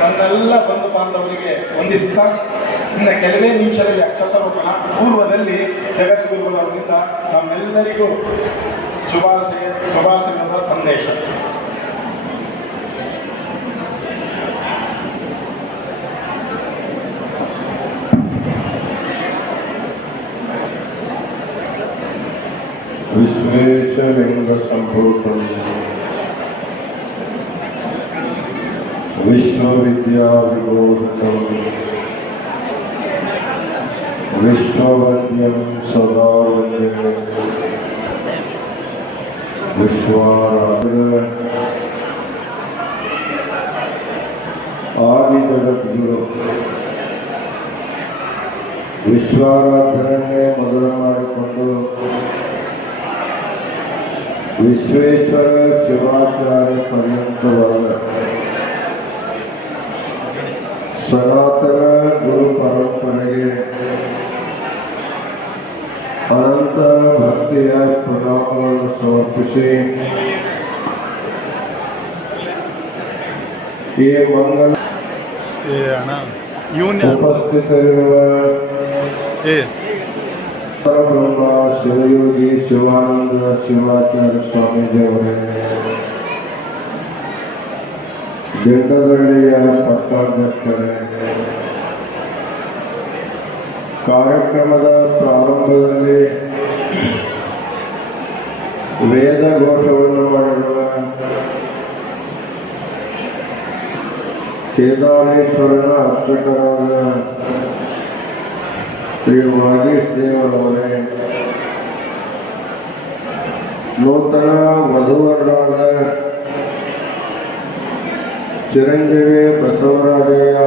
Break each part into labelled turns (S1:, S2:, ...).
S1: ನನ್ನೆಲ್ಲ ಬಂಧು ಬಾಂಧವರಿಗೆ ವಂದಿಸುತ್ತಾ ಇನ್ನು ಕೆಲವೇ ನಿಮಿಷದಲ್ಲಿ ಅಕ್ಷತರೋಪಣ ಪೂರ್ವದಲ್ಲಿ ಜಗದ್ಗುರುಗಳವರಿಂದ ನಮ್ಮೆಲ್ಲರಿಗೂ ಶುಭಾಶಯ ಶುಭಾಶಯದ ಸಂದೇಶ.
S2: विश्वेशलिङ्गसम्भूतं विश्वविद्याविबोधितं विश्ववन्द्यं सदा वन्दे विश्वाराध्य ಆದಿಜಗದ್ಗುರು ವಿಶ್ವಾರಾಧನೆ ಮೊದಲು ಮಾಡಿಕೊಂಡು ವಿಶ್ವೇಶ್ವರ ಶಿವಾಚಾರ್ಯ ಪರ್ಯಂತವಾದ ಸನಾತನ ಗುರು ಪರಂಪರೆಗೆ ಅನಂತ ಭಕ್ತಿಯ ಪ್ರಣಾಮಗಳನ್ನು ಸಮರ್ಪಿಸಿ ಈ ಮಂಗಲ
S3: ಏ ಅಣ್ಣ ಇವನ್
S2: ಉಪಸ್ಥಿತರಿರುವ
S3: ಏ
S2: ಪರಬ್ರಹ್ಮ ಶಿವಯೋಗಿ ಶಿವಾನಂದ ಶಿವಾಚಾರ್ಯ ಸ್ವಾಮೀಜಿಯವರೇ ದಿಂಡದಳ್ಳಿಯ ಪಟ್ಟಾಧ್ಯಕ್ಷರೇ ಕಾರ್ಯಕ್ರಮದ ಪ್ರಾರಂಭದಲ್ಲಿ ವೇದ ಘೋಷವನ್ನು ಮಾಡಿರುವ ಕೇದಾರೇಶ್ವರನ ಅರ್ಚಕರಾದ ಶ್ರೀ ವಾಗೀಶ್ ದೇವರವರೇ ನೂತನ ವಧುವರರಾದ ಚಿರಂಜೀವಿ ಬಸವರಾಜಯ್ಯ.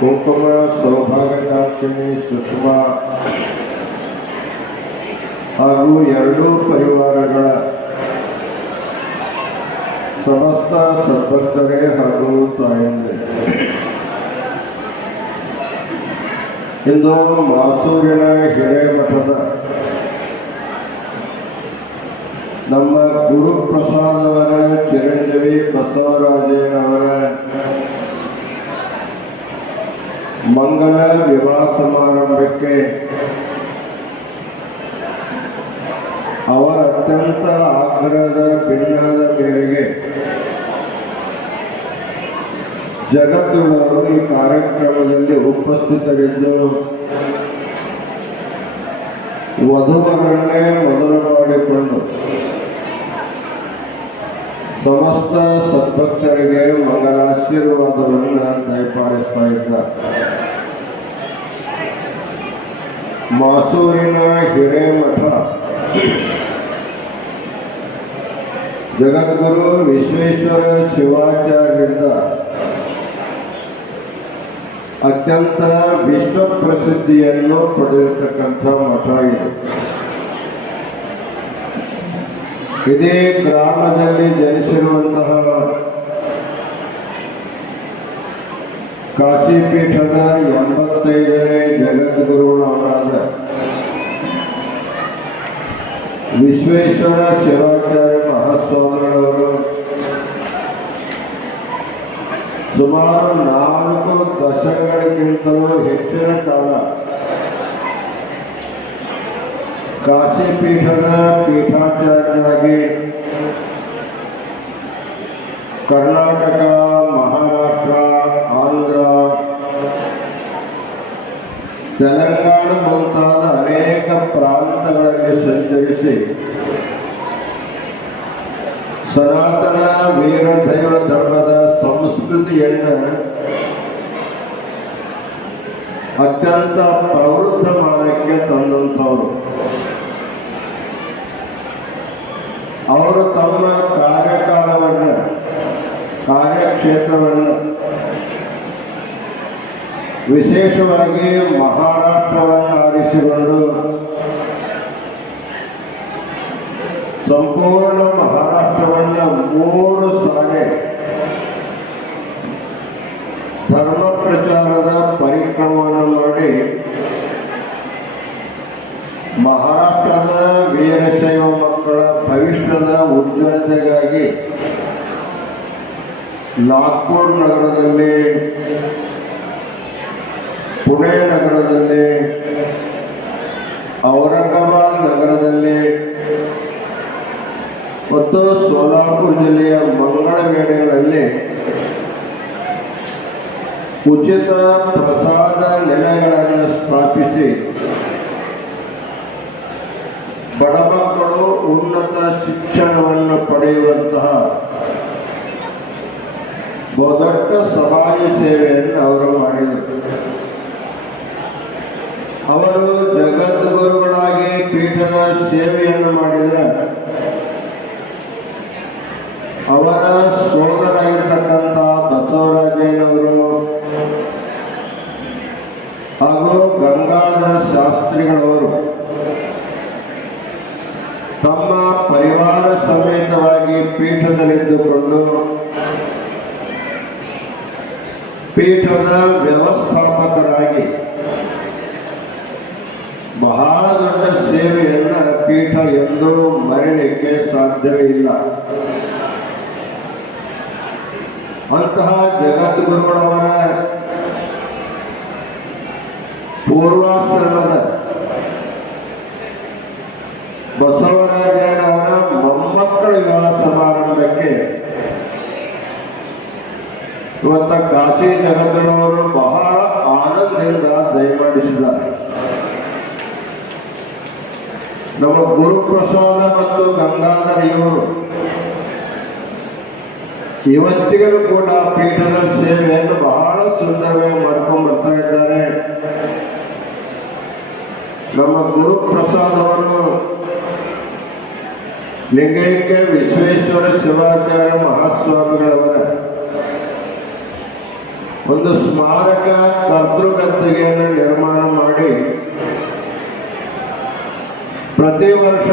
S2: ಕುಂಕುಮ ಸೌಭಾಗ್ಯಕಾಂಕ್ಷಿಣಿ ಸುಷ್ಮಾ. ಹಾಗೂ ಎರಡೂ ಪರಿವಾರಗಳ ಸಮಸ್ತ ಸದ್ಭಕ್ತರೇ ಹಾಗೂ ತಾಯಂದೆ ಇಂದು ಮಾಸೂರಿನ ಹಿರೇಮಠದ ನಮ್ಮ ಗುರುಪ್ರಸಾದವರ ಚಿರಂಜೀವಿ ಅವರ ಮಂಗಳ ವಿವಾಹ ಸಮಾರಂಭಕ್ಕೆ ಅವರ ಅತ್ಯಂತ ಆಗ್ರಹದ ಭಿನ್ನದ ಮೇರೆಗೆ ಜಗತ್ತುಗಳು ಈ ಕಾರ್ಯಕ್ರಮದಲ್ಲಿ ಉಪಸ್ಥಿತರಿದ್ದು ವಧುವರನ್ನೇ ಮೊದಲು ಮಾಡಿಕೊಂಡು ಸಮಸ್ತ ಸದ್ಭಕ್ತರಿಗೆ ಮಂಗಲಾಶೀರ್ವಾದವನ್ನು ದಯಪಾಲಿಸ್ತಾ ಇದ್ದ ಮಾಸೂರಿನ ಹಿರೇಮಠ ಜಗದ್ಗುರು ವಿಶ್ವೇಶ್ವರ ಶಿವಾಚಾರ್ಯರಿಂದ ಅತ್ಯಂತ ವಿಶ್ವ ಪ್ರಸಿದ್ಧಿಯನ್ನು ಪಡೆದಿರತಕ್ಕಂಥ ಮಠ ಇದು. ಇದೇ ಗ್ರಾಮದಲ್ಲಿ ಜನಿಸಿರುವಂತಹ ಕಾಶಿಪೀಠದ ಎಂಬತ್ತೈದನೇ ಜಗದ್ಗುರುಗಳಾದ ವಿಶ್ವೇಶ್ವರ ಶಿವಾಚಾರ್ಯ ಮಹಾಸ್ವಾಮಿಗಳವರು ಸುಮಾರು ನಾಲ್ಕು ದಶಕಗಳಿಗಿಂತಲೂ ಹೆಚ್ಚಿನ ಕಾಲ ಕಾಶಿ ಪೀಠದ ಪೀಠಾಚಾರ್ಯರಾಗಿ ಕರ್ನಾಟಕ, ಮಹಾರಾಷ್ಟ್ರ, ಆಂಧ್ರ, ತೆಲಂಗಾಣ ಮುಂತಾದ ಅನೇಕ ಪ್ರಾಂತಗಳಲ್ಲಿ ಸಂಚರಿಸಿ ಸನಾತನ ವೀರಶೈವ ಧರ್ಮದ ಸಂಸ್ಕೃತಿಯನ್ನು ಅತ್ಯಂತ ಪ್ರವೃತ್ತಮಾನಕ್ಕೆ ತಂದಂಥವರು. ಅವರು ತಮ್ಮ ಕಾರ್ಯಕಾಲವನ್ನು ಕಾರ್ಯಕ್ಷೇತ್ರವನ್ನು ವಿಶೇಷವಾಗಿ ಮಹಾರಾಷ್ಟ್ರವನ್ನು ಆರಿಸಿಕೊಂಡು ಸಂಪೂರ್ಣ ಮಹಾರಾಷ್ಟ್ರವನ್ನು ಮೂರು ಸಾರಿ ಮಕ್ಕಳ ನಾಗ್ಪುರ್ ನಗರದಲ್ಲಿ, ಪುಣೆ ನಗರದಲ್ಲಿ, ಔರಂಗಾಬಾದ್ ನಗರದಲ್ಲಿ, ಮತ್ತು ಸೋಲಾಪುರ ಜಿಲ್ಲೆಯ ಮಂಗಳವೇಳೆಗಳಲ್ಲಿ ಉಚಿತ ಪ್ರಸಾದ ನೆಲೆಗಳನ್ನು ಸ್ಥಾಪಿಸಿ ಬಡಮಕ್ಕಳು ಉನ್ನತ ಶಿಕ್ಷಣವನ್ನು ಪಡೆಯುವಂತಹ ಬಹುದೊಡ್ಡ ಸಮಾಜ ಸೇವೆಯನ್ನು ಅವರು ಮಾಡಿದರು. ಅವರು ಜಗದ್ಗುರುಗಳಾಗಿ ಪೀಠದ ಸೇವೆಯನ್ನು ಮಾಡಿದರೆ ಅವರ ಸೋದರಾಗಿರ್ತಕ್ಕಂಥ ಬಸವರಾಜಯ್ಯನವರು ಹಾಗೂ ಗಂಗಾಧರ ಶಾಸ್ತ್ರಿಗಳವರು ತಮ್ಮ ಪರಿವಾರ ಸಮೇತವಾಗಿ ಪೀಠದಲ್ಲಿದ್ದುಕೊಂಡು ಪೀಠದ ವ್ಯವಸ್ಥಾಪಕರಾಗಿ ಬಹಳ ದೊಡ್ಡ ಸೇವೆಯನ್ನ ಪೀಠ ಎಂದೂ ಮರೆಯಲಿಕ್ಕೆ ಸಾಧ್ಯವೇ ಇಲ್ಲ. ಅಂತಹ ಜಗದ್ಗುರುಗಳವರ ಪೂರ್ವಾಶ್ರಮದ ಬಸವರಾಜನವರ ಮೊಮ್ಮಕ್ಕಳ ವಿವಾಹ ಸಮಾರಂಭಕ್ಕೆ ಇವತ್ತ ಕಾಶಿ ಜಗದ್ಗುರುವರು ನಮ್ಮ ಗುರುಪ್ರಸಾದ ಮತ್ತು ಗಂಗಾಧರ ಇವರು ಇವತ್ತಿಗೂ ಕೂಡ ಪೀಠದ ಸೇವೆಯನ್ನು ಬಹಳ ಸುಂದರವಾಗಿ ಮಾಡ್ಕೊಂಡು ಬರ್ತಾ ಇದ್ದಾರೆ. ನಮ್ಮ ಗುರುಪ್ರಸಾದ್ ಅವರು ಲಿಂಗೈಕ್ಯ ವಿಶ್ವೇಶ್ವರ ಶಿವಾಚಾರ್ಯ ಮಹಾಸ್ವಾಮಿಗಳವರ, ಒಂದು ಸ್ಮಾರಕ ಕರ್ತೃಗತ್ತಿಗೆಯನ್ನು ನಿರ್ಮಾಣ ಮಾಡಿ ಪ್ರತಿ ವರ್ಷ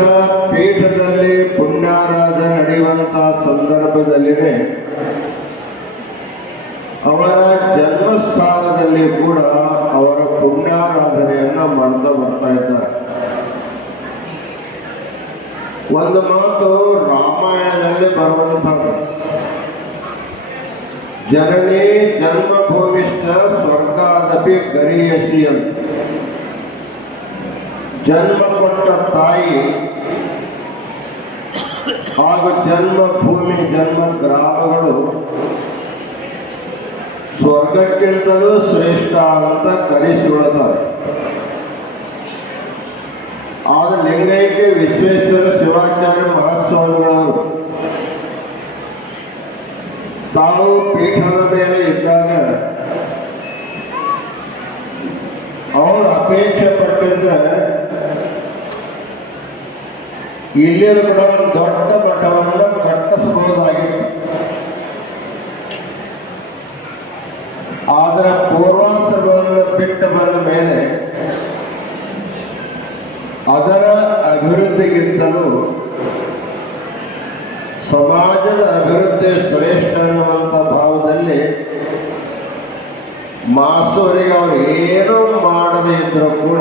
S2: ಪೀಠದಲ್ಲಿ ಪುಣ್ಯಾರಾಧನೆ ನಡೆಯುವಂತಹ ಸಂದರ್ಭದಲ್ಲಿನೇ ಅವರ ಜನ್ಮಸ್ಥಾನದಲ್ಲಿ ಕೂಡ ಅವರ ಪುಣ್ಯಾರಾಧನೆಯನ್ನ ಮಾಡ್ತಾ ಬರ್ತಾ ಇದ್ದಾರೆ. ಒಂದು ಮಾತು ರಾಮಾಯಣದಲ್ಲಿ ಬರುವಂಥದ್ದು. ಜನನೇ ಜನ್ಮಭೂಮಿಷ್ಠ ಸ್ವರ್ಗಾದಪಿ ಗರಿಯಸಿ ಅಂತ. ಜನ್ಮ ಕೊಟ್ಟ ತಾಯಿ ಹಾಗೂ ಜನ್ಮ ಭೂಮಿ ಜನ್ಮ ಗ್ರಾಮಗಳು ಸ್ವರ್ಗಕ್ಕಿಂತಲೂ ಶ್ರೇಷ್ಠ ಅಂತ ಕರೆಸಿಕೊಳ್ಳುತ್ತಾರೆ. ಆದ್ರೆ ಲಿಂಗೈಕ್ಯ ವಿಶ್ವೇಶ್ವರ ಶಿವಾಚಾರ್ಯ ಮಹಾಸ್ವಾಮಿಗಳವರು ತಾವು ಪೀಠದ ಮೇಲೆ ಇದ್ದಾಗ ಅವರು ಅಪೇಕ್ಷೆ ಪಟ್ಟಿದ್ರೆ ಇಲ್ಲಿಯೂ ಕೂಡ ಒಂದು ದೊಡ್ಡ ಮಠವನ್ನು ಕಟ್ಟಿಸಬಹುದಾಗಿತ್ತು ಆದರೆ ಪೂರ್ವಾಂತರವನ್ನು ಬಿಟ್ಟು ಬಂದ ಮೇಲೆ ಅದರ ಅಭಿವೃದ್ಧಿಗಿಂತಲೂ ಸಮಾಜದ ಅಭಿವೃದ್ಧಿ ಶ್ರೇಷ್ಠ ಅನ್ನುವಂಥ ಭಾವದಲ್ಲಿ ಮಾಸೂರಿಗೆ ಅವರು ಏನೂ ಮಾಡದೇ ಇದ್ರೂ ಕೂಡ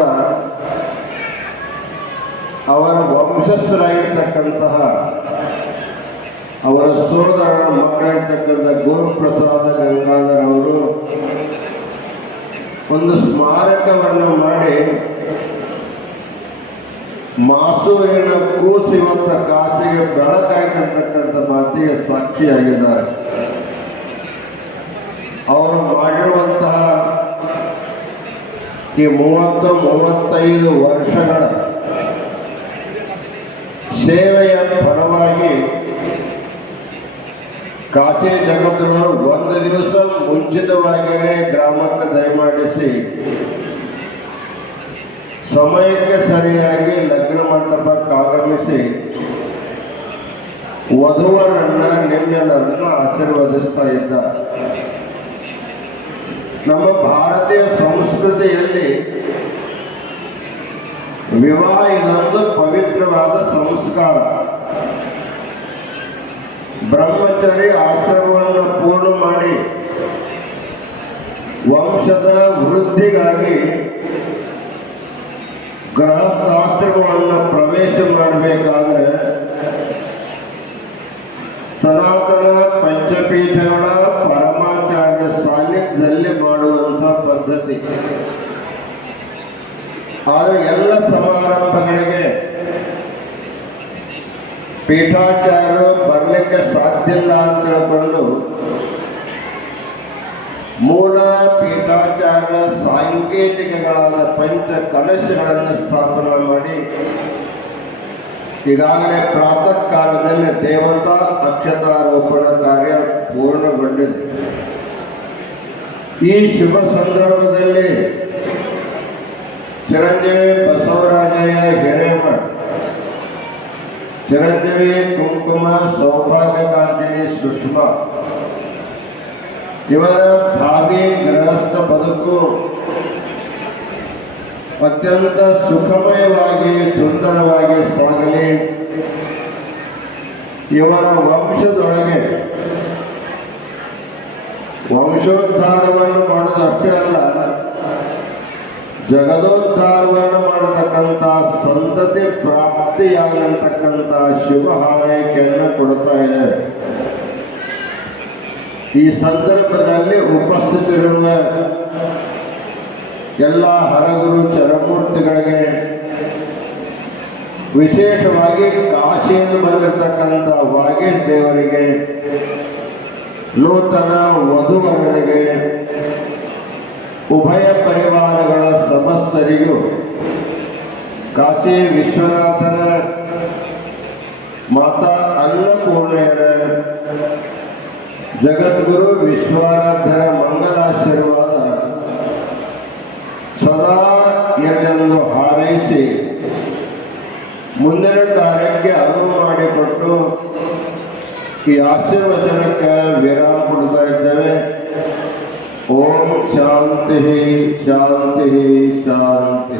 S2: ಅವರ ವಂಶಸ್ಥರಾಗಿರ್ತಕ್ಕಂತಹ ಅವರ ಸೋದರ ಮಕ್ಕಳಿರ್ತಕ್ಕಂಥ ಗುರುಪ್ರಸಾದ ಗಂಗಾಧರ ಅವರು ಒಂದು ಸ್ಮಾರಕವನ್ನು ಮಾಡಿ ಮಾಸೂರಿನ ಕೂಸಿವಂತ ಕಾಸಿಗೆ ಬೆಳಕಾಗಿರ್ತಕ್ಕಂಥ ಮಾತಿಗೆ ಸಾಕ್ಷಿಯಾಗಿದ್ದಾರೆ. ಅವರು ಮಾಡಿರುವಂತಹ ಈ ಮೂವತ್ತು, ಮೂವತ್ತೈದು ವರ್ಷಗಳ ಸೇವೆಯ ಪರವಾಗಿ ಕಾಶಿ ಜಗದ್ಗುರು ಒಂದು ದಿವಸ ಮುಂಚಿತವಾಗಿಯೇ ಗ್ರಾಮಕ್ಕೆ ದಯಮಾಡಿಸಿ ಸಮಯಕ್ಕೆ ಸರಿಯಾಗಿ ಲಗ್ನ ಮಂಟಪಕ್ಕೆ ಆಗಮಿಸಿ ವಧುವರನ್ನ ನಿನ್ನೆಲ್ಲರನ್ನ ಆಶೀರ್ವದಿಸ್ತಾ ಇದ್ದ. ನಮ್ಮ ಭಾರತೀಯ ಸಂಸ್ಕೃತಿಯಲ್ಲಿ ವಿವಾಹ ಇದೊಂದು ಪವಿತ್ರವಾದ ಸಂಸ್ಕಾರ. ಬ್ರಹ್ಮಚರಿ ಆಶ್ರಮವನ್ನು ಪೂರ್ಣ ಮಾಡಿ ವಂಶದ ವೃದ್ಧಿಗಾಗಿ ಗೃಹಸ್ಥಾಶ್ರಮವನ್ನು ಪ್ರವೇಶ ಮಾಡಬೇಕಾದ್ರೆ ಆದರೆ ಎಲ್ಲ ಸಮಾರಂಭಗಳಿಗೆ ಪೀಠಾಚಾರ್ಯರು ಬರಲಿಕ್ಕೆ ಸಾಧ್ಯ ಇಲ್ಲ ಅಂತ ತಿಳ್ಕೊಂಡು ಮೂಲ ಪೀಠಾಚಾರ್ಯ ಸಾಂಕೇತಿಕಗಳಾದ ಪಂಚ ಕಲಶಗಳನ್ನು ಸ್ಥಾಪನೆ ಮಾಡಿ ಈಗಾಗಲೇ ಪ್ರಾತಃ ಕಾಲದಲ್ಲಿ ದೇವತಾ ಅಕ್ಷತಾರೋಪಣ ಕಾರ್ಯ ಪೂರ್ಣಗೊಂಡಿದೆ. ಈ ಶುಭ ಸಂದರ್ಭದಲ್ಲಿ ಚಿರಂಜೀವಿ ಬಸವರಾಜಯ್ಯ ಹಿರೇಮಠ. ಚಿರಂಜೀವಿ ಕುಂಕುಮ ಸೌಭಾಗ್ಯಕಾಂತಿನಿ ಸುಷ್ಮಾ. ಇವರ ಭಾವಿ ಗೃಹಸ್ಥ ಬದುಕು ಅತ್ಯಂತ ಸುಖಮಯವಾಗಿ, ಸುಂದರವಾಗಿ ಸಾಗಲಿ. ಇವರ ವಂಶದೊಳಗೆ ವಂಶೋದ್ಧಾರವನ್ನು ಮಾಡೋದಷ್ಟೇ ಅಲ್ಲ ಜಗದೋದ್ಧಾರವನ್ನು ಮಾಡತಕ್ಕಂಥ ಸಂತತಿ ಪ್ರಾಪ್ತಿಯಾಗತಕ್ಕಂಥ ಶುಭ ಹಾರೈಕೆಯನ್ನು ಕೊಡ್ತಾ ಇದೆ. ಈ ಸಂದರ್ಭದಲ್ಲಿ ಉಪಸ್ಥಿತಿರುವ ಎಲ್ಲ ಹರಗುರು ಚರಮೂರ್ತಿಗಳಿಗೆ ವಿಶೇಷವಾಗಿ ಕಾಶಿಯನ್ನು ಬಂದಿರತಕ್ಕಂಥ ವಾಗೇಶ್ ದೇವರಿಗೆ ನೂತನ ವಧುವರರಿಗೆ ಉಭಯ ಪರಿವಾರಗಳ ಸಮಸ್ತರಿಗೂ ಕಾಶಿ ವಿಶ್ವನಾಥನ ಮಾತಾ ಅನ್ನಪೂರ್ಣೆಯರ ಜಗದ್ಗುರು ವಿಶ್ವನಾಥನ ಮಂಗಲಾಶೀರ್ವಾದ ಸದಾ ಎಲ್ಲೆಂದು ಹಾರೈಸಿ ಮುಂದಿನ ಕಾರ್ಯಕ್ಕೆ ಅನುವು ಮಾಡಿಕೊಟ್ಟು ಈ ಆಶೀರ್ವಚನಕ್ಕೆ ವಿರಾಮ ಕೊಡ್ತಾ ಇದ್ದೇವೆ. ಓಂ शांति शांति शांति